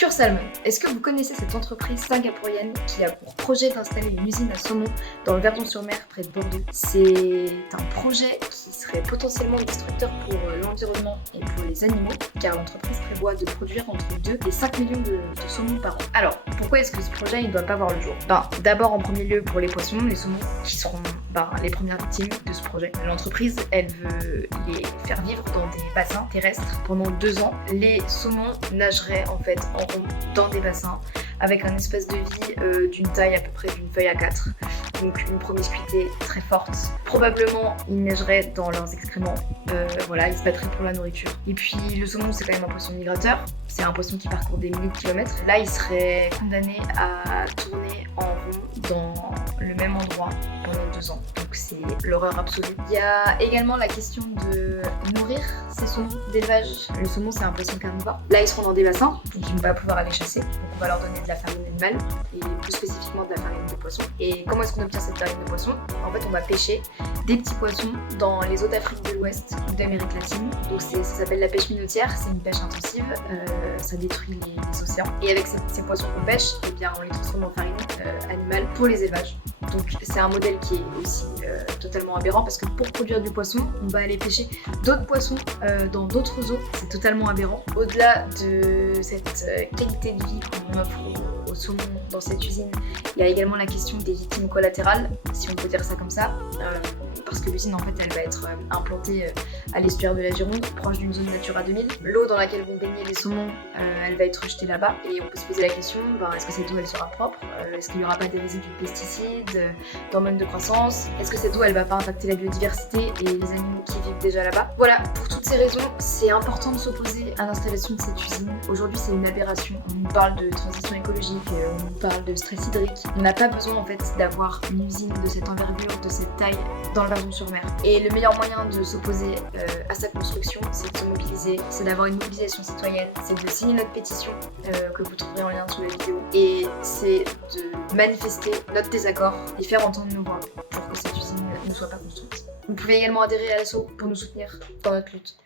Pure Salmon. Est-ce que vous connaissez cette entreprise singapourienne qui a pour projet d'installer une usine à saumon dans le Verdon-sur-Mer près de Bordeaux? C'est un projet qui serait potentiellement destructeur pour l'environnement et pour les animaux, car l'entreprise prévoit de produire entre 2 et 5 millions de saumons par an. Alors, pourquoi est-ce que ce projet ne doit pas voir le jour? D'abord en premier lieu pour les poissons, les saumons qui seront les premières victimes de ce projet. L'entreprise, elle veut les faire vivre dans des bassins terrestres pendant 2 ans. Les saumons nageraient en fait en rond dans des bassins avec un espace de vie d'une taille à peu près d'une feuille A4. Donc une promiscuité très forte. Probablement, ils neigeraient dans leurs excréments. Ils se battraient pour la nourriture. Et puis le saumon, c'est quand même un poisson migrateur. C'est un poisson qui parcourt des milliers de kilomètres. Là, il serait condamné à tourner en rond dans le même endroit pendant 2 ans. Donc c'est l'horreur absolue. Il y a également la question de nourrir ces saumons d'élevage. Le saumon, c'est un poisson carnivore. Là, ils seront dans des bassins, donc ils vont pas pouvoir aller chasser. Donc on va leur donner de la farine animale et plus spécifiquement de la farine de poisson. Et comment est-ce qu'on obtient cette farine de poisson? En fait, on va pêcher des petits poissons dans les eaux d'Afrique de l'Ouest ou d'Amérique latine. Donc ça s'appelle la pêche minotière, c'est une pêche intensive, ça détruit les océans. Et avec ces poissons qu'on pêche, eh bien, on les transforme en farine animale pour les élevages. Donc c'est un modèle qui est aussi totalement aberrant parce que pour produire du poisson, on va aller pêcher d'autres poissons dans d'autres eaux. C'est totalement aberrant. Au-delà de cette qualité de vie qu'on offre aux saumons dans cette usine, il y a également la question des victimes collatérales, si on peut dire ça comme ça. Parce que l'usine en fait elle va être implantée à l'estuaire de la Gironde, proche d'une zone Natura 2000. L'eau dans laquelle vont baigner les saumons, elle va être rejetée là-bas et on peut se poser la question, est-ce que cette eau elle sera propre? Est-ce qu'il n'y aura pas des résidus de pesticides, d'hormones de croissance? Est-ce que cette eau elle va pas impacter la biodiversité et les animaux qui vivent déjà là-bas? Voilà, pour toutes ces raisons, c'est important de s'opposer à l'installation de cette usine. Aujourd'hui c'est une aberration. On nous parle de transition écologique, on nous parle de stress hydrique. On n'a pas besoin en fait d'avoir une usine de cette envergure, de cette taille dans le Verdon-sur-Mer. Et le meilleur moyen de s'opposer à sa construction, c'est de se mobiliser, c'est d'avoir une mobilisation citoyenne, c'est de signer notre pétition que vous trouverez en lien sous la vidéo, et c'est de manifester notre désaccord et faire entendre nos voix pour que cette usine ne soit pas construite. Vous pouvez également adhérer à l'assaut pour nous soutenir dans notre lutte.